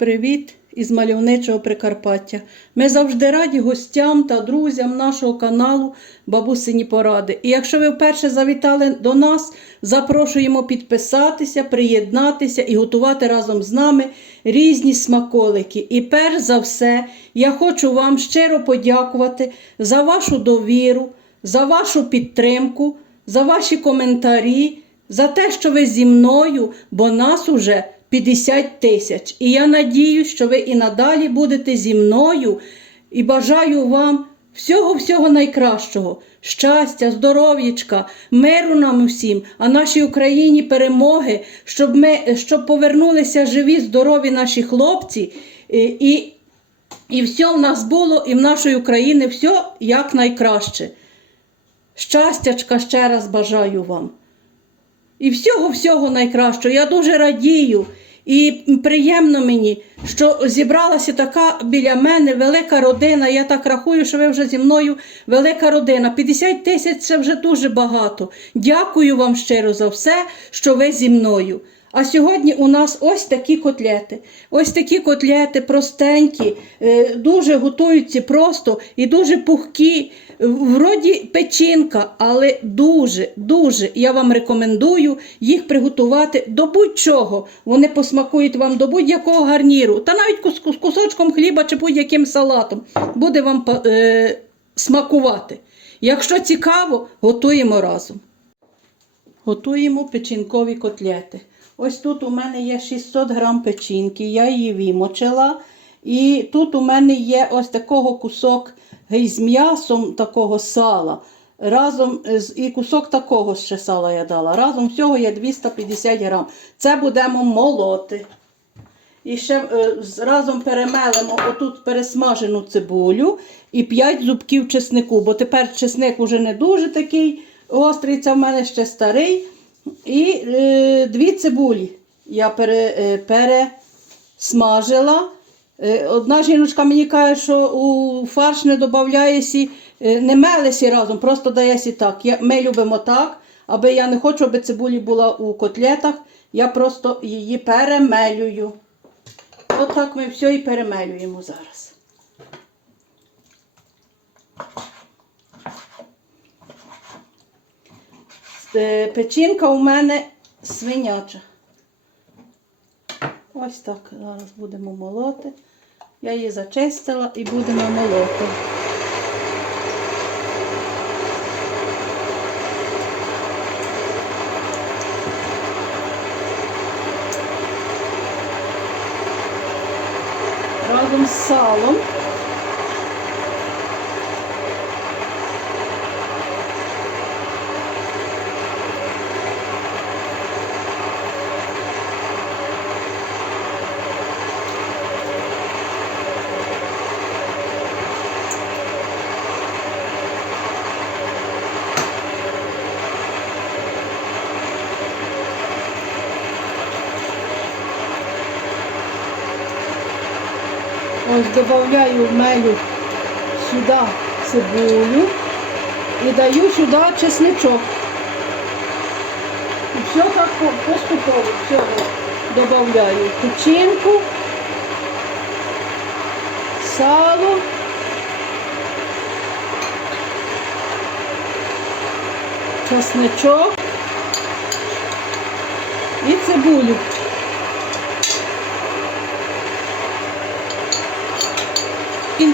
Привіт із мальовничого Прикарпаття. Ми завжди раді гостям та друзям нашого каналу Бабусині Поради. І якщо ви вперше завітали до нас, запрошуємо підписатися, приєднатися і готувати разом з нами різні смаколики. І перш за все, я хочу вам щиро подякувати за вашу довіру, за вашу підтримку, за ваші коментарі, за те, що ви зі мною, бо нас уже 50 тисяч. І я надію, що ви і надалі будете зі мною і бажаю вам всього-всього найкращого. Щастя, здоров'ячка, миру нам усім, а нашій Україні перемоги, щоб ми щоб повернулися живі, здорові наші хлопці, і, і, все в нас було, і в нашої України все як найкраще. Щастячка ще раз бажаю вам. І всього-всього найкращого. Я дуже радію. І приємно мені, що зібралася така біля мене велика родина. Я так рахую, що ви вже зі мною велика родина. 50 тисяч це вже дуже багато. Дякую вам щиро за все, що ви зі мною. А сьогодні у нас ось такі котлети. Ось такі котлети простенькі, е, дуже готуються просто і дуже пухкі. Вроді печінка, але дуже, дуже я вам рекомендую їх приготувати до будь-чого. Вони посмакують вам до будь-якого гарніру, та навіть кус- кусочком хліба чи будь-яким салатом буде вам е, смакувати. Якщо цікаво, готуємо разом. Готуємо печінкові котлети. Ось тут у мене є 600 грам печінки, я її вимочила. І тут у мене є ось такого кусок з м'ясом такого сала. Разом і кусок такого ще сала я дала. Разом всього є 250 грам. Це будемо молоти. І ще е, разом перемелимо отут пересмажену цибулю і 5 зубків чеснику, бо тепер чесник уже не дуже такий гострий, це в мене ще старий. І е, дві цибулі я пере, е, пересмажила. Е, Одна жіночка мені каже, що у фарш не додається, не мелесі разом, просто дається так. Я, ми любимо так, аби я не хочу, аби цибулі була у котлетах, я просто її перемелюю. Отак ми все і перемелюємо зараз. Печінка у мене свиняча. Ось так зараз будемо молоти. Я її зачистила і будемо молоти. Разом з салом. Ось додаю мелю сюди цибулю і даю сюди чесничок. І все так поступово все додаю. Печінку, сало. Чесничок і цибулю.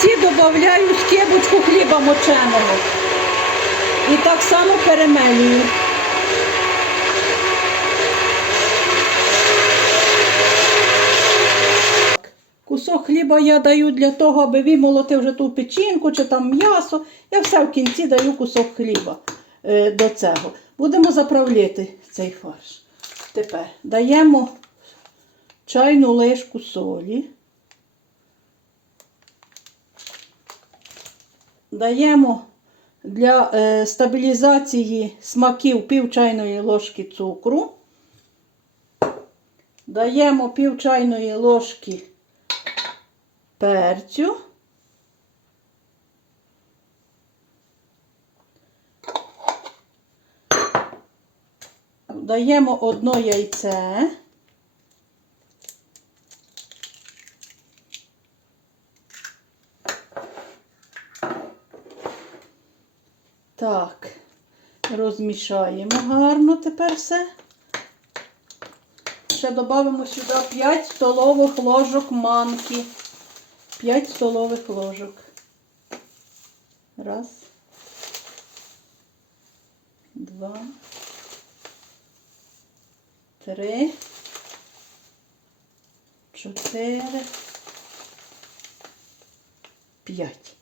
Кінці додаю скибочку хліба моченого. І так само перемелюю. Кусок хліба я даю для того, аби вимолоти вже ту печінку чи там м'ясо. Я все в кінці даю кусок хліба е, до цього. Будемо заправляти цей фарш. Тепер даємо чайну лишку солі. Даємо для е, стабілізації смаків пів чайної ложки цукру. Даємо пів чайної ложки перцю. Даємо одно яйце. Так, розмішаємо гарно тепер все. Ще додамо сюди 5 столових ложок манки. 5 столових ложок. Раз. Два. Три. Чотири. П'ять.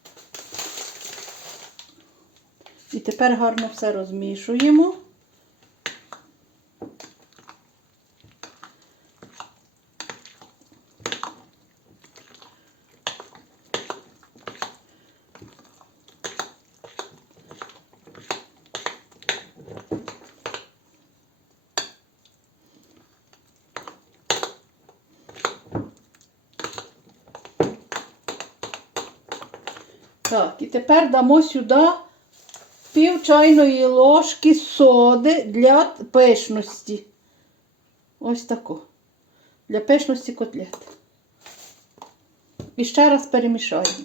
І тепер гарно все розмішуємо. Так, і тепер дамо сюди пів чайної ложки соди для пишності. Ось таку. Для пишності котлет. І ще раз перемішаємо.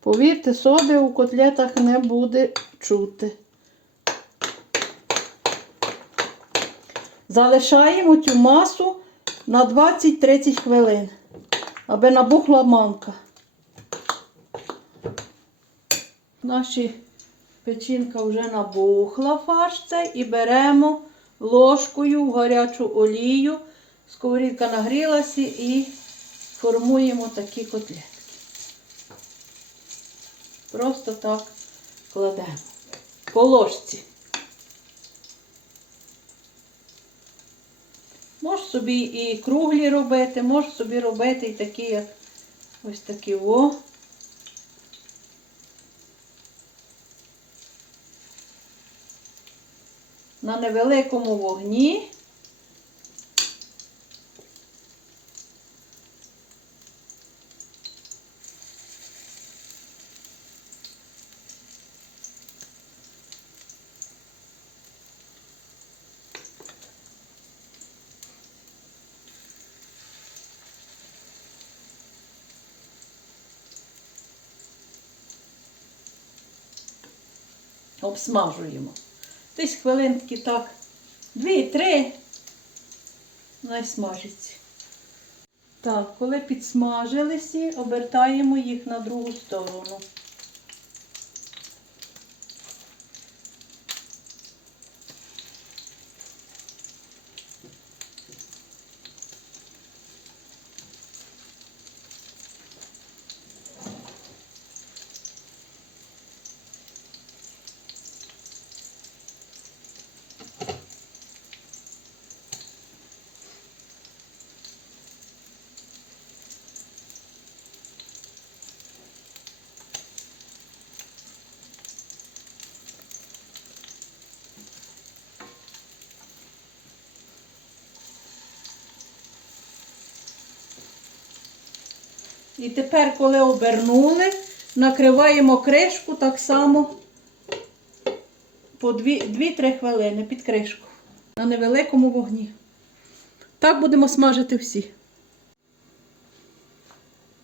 Повірте, соди у котлетах не буде чути. Залишаємо цю масу на 20-30 хвилин, аби набухла манка. Наші печінка вже набухла фарш цей і беремо ложкою в гарячу олію. Сковорідка нагрілася і формуємо такі котлетки. Просто так кладемо по ложці. Можеш собі і круглі робити, можеш собі робити і такі, як ось такі о. На невеликому вогні. Обсмажуємо. Десь хвилинки так, дві-три, най смажиться. Так, коли підсмажилися, обертаємо їх на другу сторону. І тепер, коли обернули, накриваємо кришку так само по 2-3 хвилини під кришку на невеликому вогні. Так будемо смажити всі.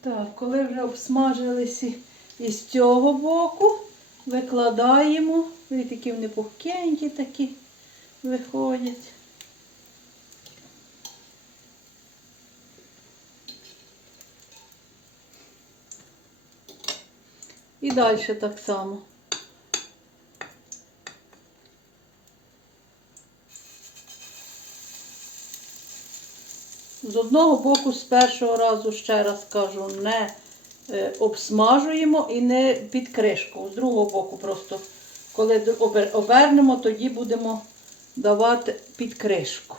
Так, коли вже обсмажилися із цього боку, викладаємо. Ось такі вони пухкенькі такі виходять. І далі так само. З одного боку, з першого разу, ще раз кажу, не е, обсмажуємо і не під кришку. З другого боку, просто коли обернемо, тоді будемо давати під кришку.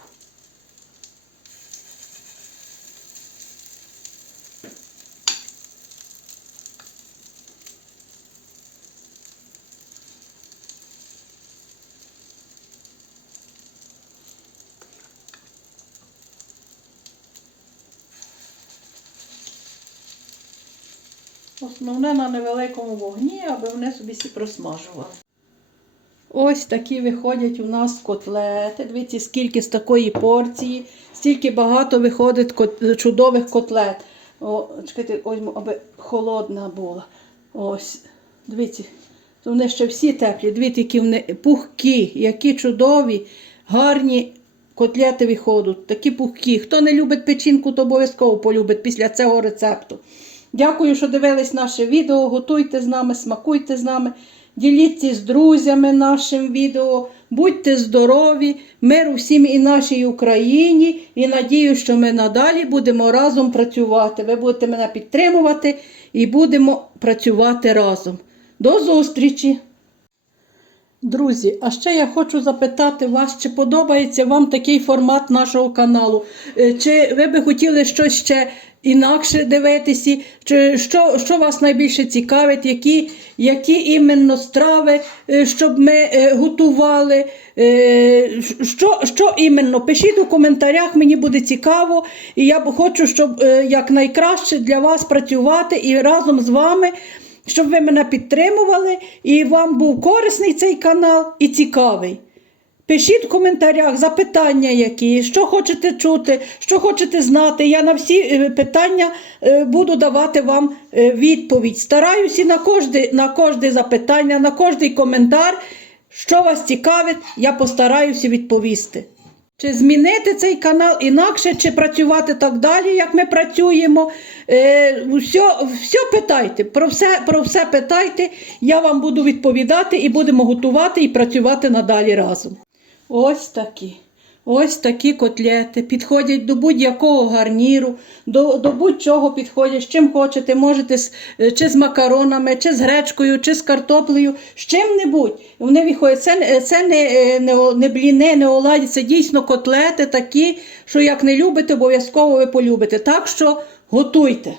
Основне на невеликому вогні, аби вони собі всі просмажували. Ось такі виходять у нас котлети. Дивіться, скільки з такої порції, стільки багато виходить кот- чудових котлет. О, чекайте, ось, аби холодна була. Ось, дивіться, вони ще всі теплі. Дивіться, які вони пухкі, які чудові, гарні котлети виходять. Такі пухкі. Хто не любить печінку, то обов'язково полюбить після цього рецепту. Дякую, що дивились наше відео. Готуйте з нами, смакуйте з нами. Діліться з друзями нашим відео. Будьте здорові, миру всім і нашій Україні. І надію, що ми надалі будемо разом працювати. Ви будете мене підтримувати і будемо працювати разом. До зустрічі! Друзі, а ще я хочу запитати вас, чи подобається вам такий формат нашого каналу? Е, Чи ви би хотіли щось ще інакше дивитися? Що, що вас найбільше цікавить? Які, які іменно страви, е, щоб ми е, готували? Е, Що, що іменно? Пишіть у коментарях, мені буде цікаво, і я б хочу, щоб якнайкраще для вас працювати і разом з вами щоб ви мене підтримували і вам був корисний цей канал і цікавий. Пишіть в коментарях запитання, які, що хочете чути, що хочете знати. Я на всі е, питання е, буду давати вам е, відповідь. Стараюся на кожне, на кожне запитання, на кожний коментар, що вас цікавить, я постараюся відповісти. Чи змінити цей канал інакше, чи працювати так далі, як ми працюємо. Е, все, все питайте, про все, про все питайте, я вам буду відповідати і будемо готувати і працювати надалі разом. Ось такі. Ось такі котлети підходять до будь-якого гарніру, до, до будь-чого підходять, з чим хочете, можете з, е, чи з макаронами, чи з гречкою, чи з картоплею, з чим-небудь. Вони виходять. Це, не- це не, е, не, не бліни, не оладі, це дійсно котлети такі, що як не любите, обов'язково ви полюбите. Так що готуйте.